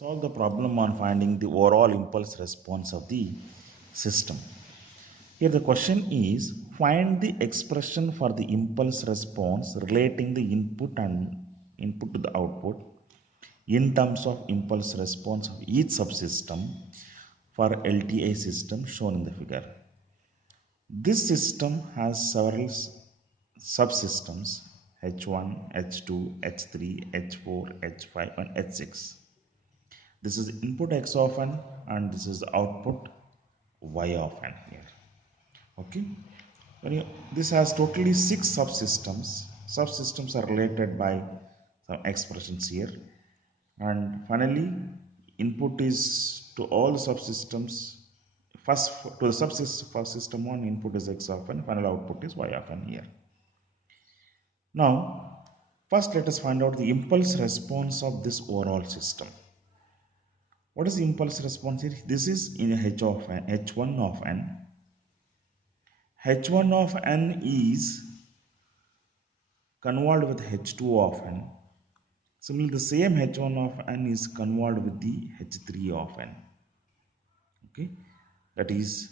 Solve the problem on finding the overall impulse response of the system. Here the question is, find the expression for the impulse response relating the input to the output in terms of impulse response of each subsystem for LTI system shown in the figure. This system has several subsystems H1, H2, H3, H4, H5 and H6. This is input X of n and this is output Y of n here. Okay. This has totally 6 subsystems. Subsystems are related by some expressions here. And finally, input is to all the subsystems. First, to the subsystem 1, input is X of n, final output is Y of n here. Now, first let us find out the impulse response of this overall system. What is the impulse response here? This is in H of n, H1 of n. H1 of n is convolved with H2 of n. Similarly, the same H1 of n is convolved with the H3 of n. Okay, that is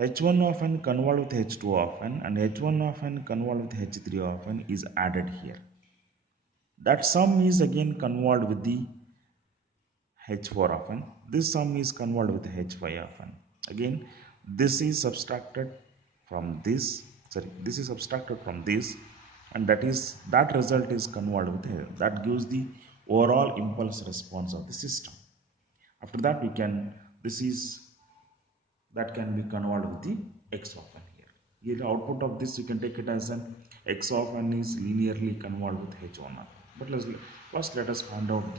H1 of n convolved with H2 of n and H1 of n convolved with H3 of n is added here. That sum is again convolved with the H4 of n. This sum is convolved with H5 of n. Again, this is subtracted from this. This is subtracted from this, and that result is convolved with here. That gives the overall impulse response of the system. After that, that can be convolved with the X of n here. Here, the output of this you can take it as an X of n is linearly convolved with H1 of. But first let us find out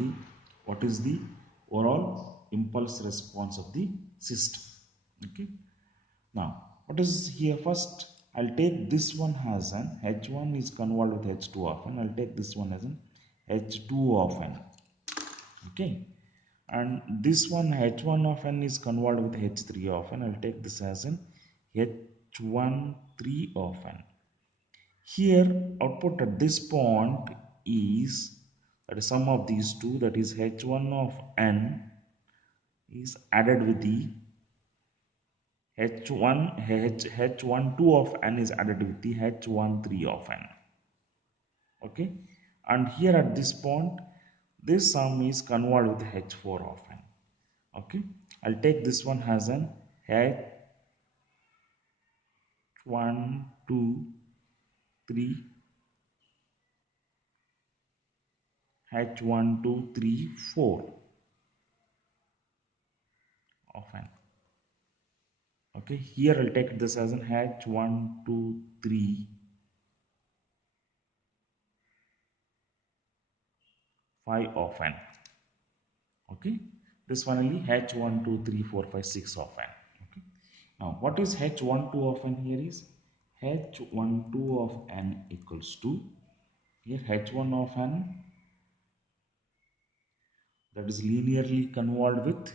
what is the overall impulse response of the system. Okay. Now, what is here? First, I'll take this one as an H1 is convolved with H2 of n. I'll take this one as an H2 of n. Okay. And this one H1 of n is convolved with H3 of n. I'll take this as an H13 of n. Here, output at this point is that is sum of these two, that is H1 of n is added with the H12 of n is added with the H13 of n. Okay, and here at this point this sum is convolved with H4 of n. Okay, I'll take this one as an H1, 2, 3, H1, 2, 3, 4 of n. Okay, here I'll take this as an H1, 2, 3, 5 of n. Okay, this finally H1, 2, 3, 4, 5, 6 of n. Okay, now what is H12 of n here is H12 of n equals to here H1 of n, that is linearly convolved with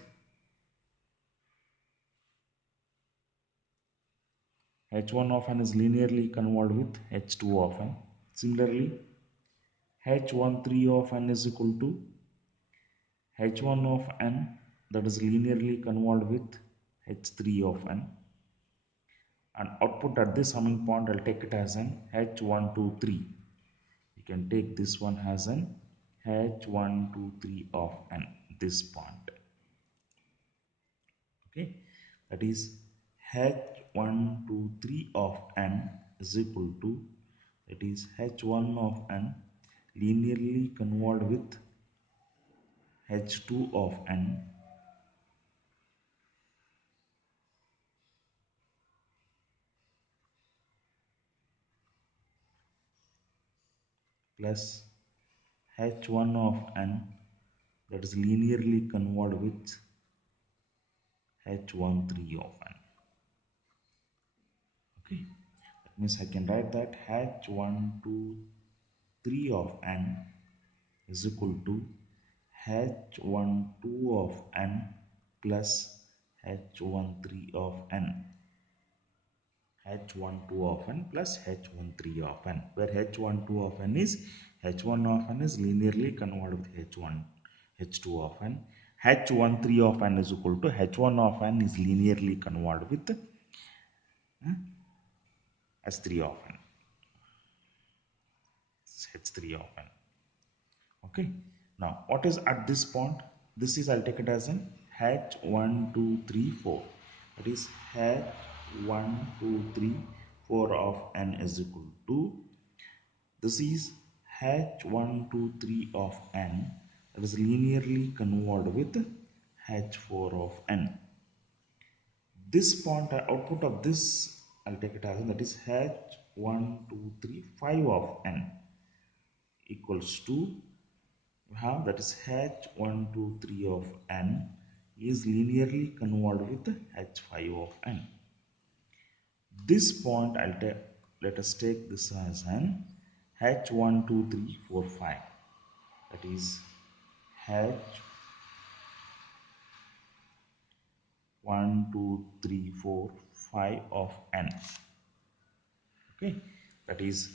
H1 of n is linearly convolved with H2 of n. Similarly, H13 of n is equal to H1 of n, that is linearly convolved with H3 of n. And output at this summing point, I'll take it as an H123. You can take this one as an H123 of n, this point. Okay, that is H123 of n is equal to, that is H1 of n linearly convolved with H2 of n plus H1 of n, that is linearly convolved with H13 of n. Okay, that means I can write that H123 of n is equal to H12 of n plus H13 of n. H12 of n plus H13 of n, where H12 of n is H1 of n is linearly convolved with H1, H2 of n. H13 of n is equal to H1 of n is linearly convolved with S3 of n. H3 of n. Okay. Now, what is at this point? This is, I'll take it as an H1, 2, 3, 4. That is H1, 2, 3, 4 of n is equal to, this is H1, 2, 3 of n, that is linearly convolved with H4 of n. This point, output of this, I'll take it as, that is H1, 2, 3, 5 of n equals to, you have that is H1, 2, 3 of n is linearly convolved with H5 of n. This point, let us take this as an H1, 2, 3, 4, 5. That is H1, 2, 3, 4, 5 of n. Okay, that is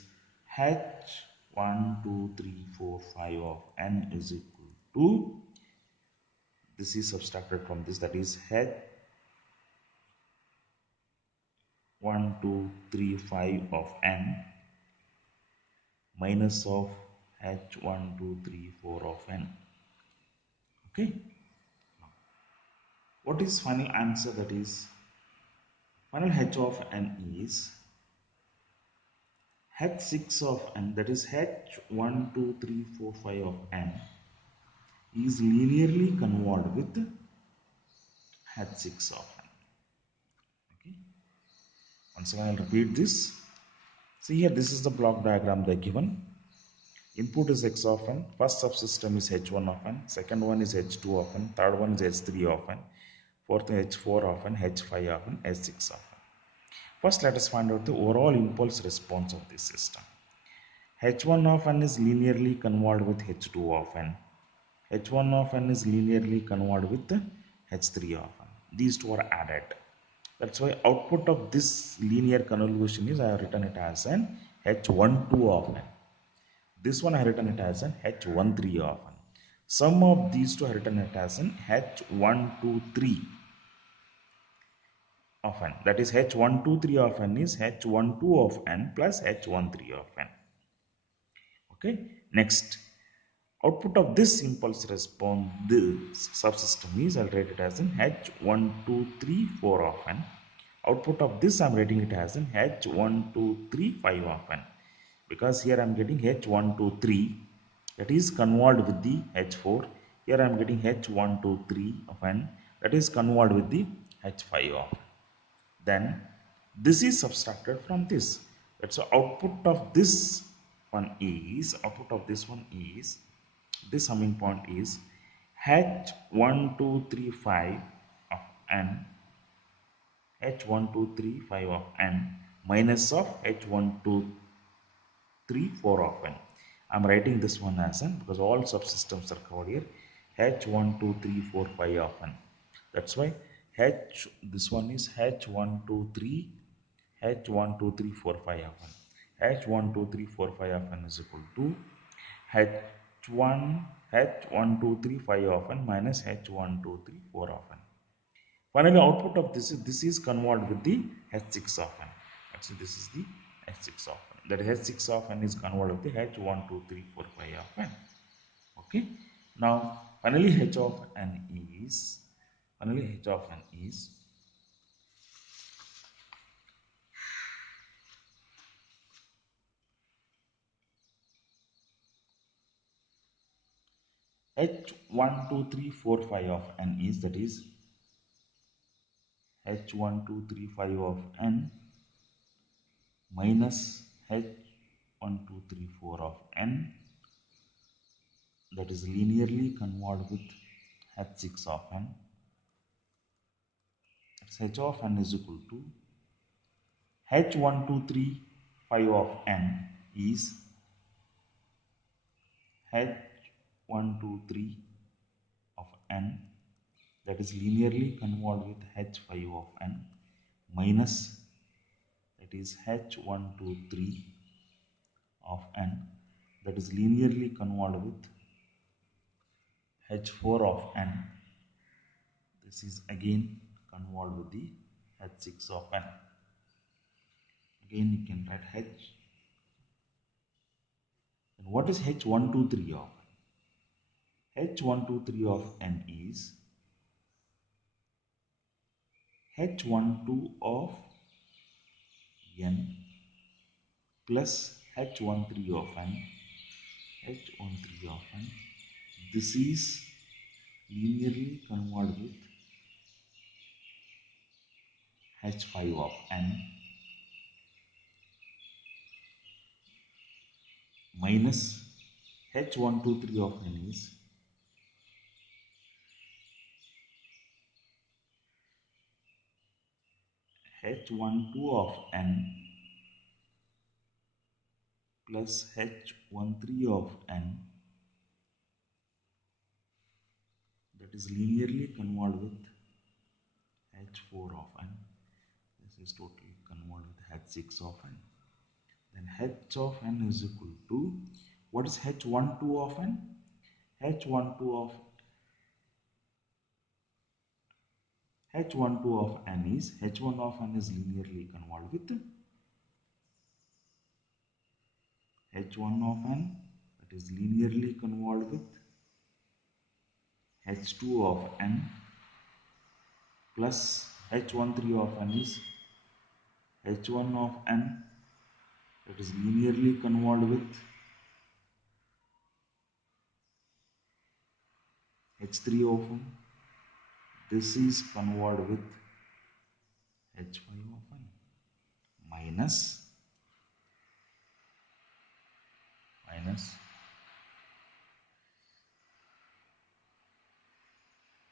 H1, 2, 3, 4, 5 of n is equal to, this is subtracted from this, that is H1, 2, 3, 5 of n minus of H1, 2, 3, 4 of n. Okay, what is final answer? That is final H of n is H6 of n, that is H1, 2, 3, 4, 5 of n is linearly convolved with H6 of n. Okay, once again I'll repeat this. See here, this is the block diagram they given. Input is x of n, first subsystem is h1 of n, second one is h2 of n, third one is h3 of n, fourth h4 of n, h5 of n, h6 of n. First, let us find out the overall impulse response of this system. H1 of n is linearly convolved with H2 of n. H1 of n is linearly convolved with H3 of n. These two are added. That's why output of this linear convolution is, I have written it as an H12 of n. This one I have written it as an H13 of n. Sum of these two I have written it as an H123 of n. That is H123 of n is H12 of n plus H13 of n. Okay. Next, output of this impulse response, this subsystem is, I'll write it as an H1234 of n. Output of this I'm writing it as an H1235 of n. Because here I'm getting H123, that is convolved with the H4. Here I'm getting H123 of n, that is convolved with the H5 of n. Then this is subtracted from this. That's the output of this one is, this summing point is H1235 of n, H1235 of n minus of H1234 of n. I'm writing this one as n because all subsystems are covered here. H12345 of n. That's why this one is H12345 of n. H12345 of n is equal to H1235 of n minus H1234 of n. Finally, output of this is convolved with the H6 of n. Actually, this is the H6 of n. That H6 of n is convolved with the H12345 of n. Okay. Now, finally, H of n is H12345 of n is, that is H1235 of n minus H1234 of n, that is linearly convolved with H6 of n. That's H of n is equal to H1235 of n is H123 of n, that is linearly convolved with H5 of n minus, that is H123 of n, that is linearly convolved with H4 of n. This is again convolved with the H6 of n. Again you can write H. And what is H123 of n? H123 of n is H12 of n plus H13 of n. H13 of n. This is linearly convolved with H5 of n minus H123 of n is H12 of n plus H13 of n, that is linearly convolved with H4 of n. This is totally convolved with H6 of n. Then H of n is equal to, what is H12 of n? H12 of H12 of n is, H1 of n is linearly convolved with H1 of n, that is linearly convolved with H2 of n plus H13 of n is H1 of n, that is linearly convolved with H3 of n. This is convolved with H5 of n minus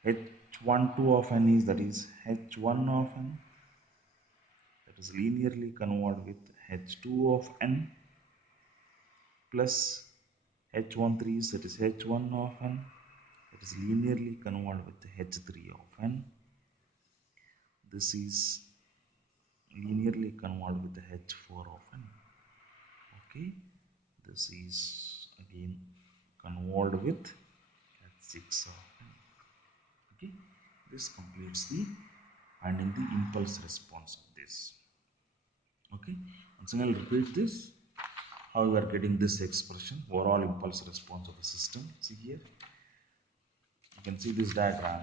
H12 of n is, that is H1 of n, that is linearly convolved with H2 of n plus H13 is, that is H1 of n, that is linearly convolved with H3 of n. This is linearly convolved with H4 of n. Okay, this is again convolved with H6 of n. Okay, this completes the finding the impulse response of this. Okay, once again I'll repeat this, how we are getting this expression, overall impulse response of the system. See here, you can see this diagram.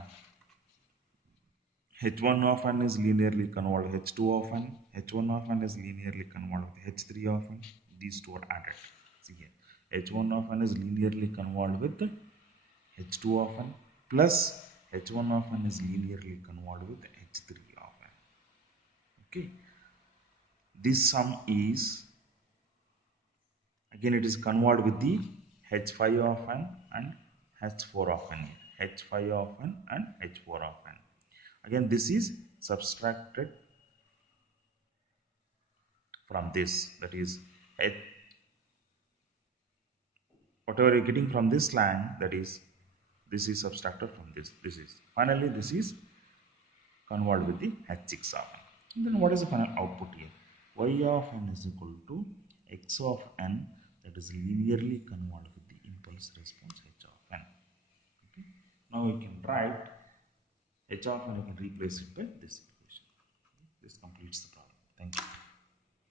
H1 of n is linearly convolved with H2 of n, H1 of n is linearly convolved with H3 of n, these two are added. See here, H1 of n is linearly convolved with H2 of n plus H1 of n is linearly convolved with H3 of n. Okay, this sum is, again it is convolved with the H5 of n and H4 of n, H5 of n and H4 of n. Again this is subtracted from this, that is whatever you're getting from this line, that is this is subtracted from this. This is finally, this is convolved with the H6 of n. And then what is the final output here? Y of n is equal to x of n, that is linearly convolved with the impulse response h of n. Okay. Now we can write h of n, you can replace it by this equation. This completes the problem. Thank you.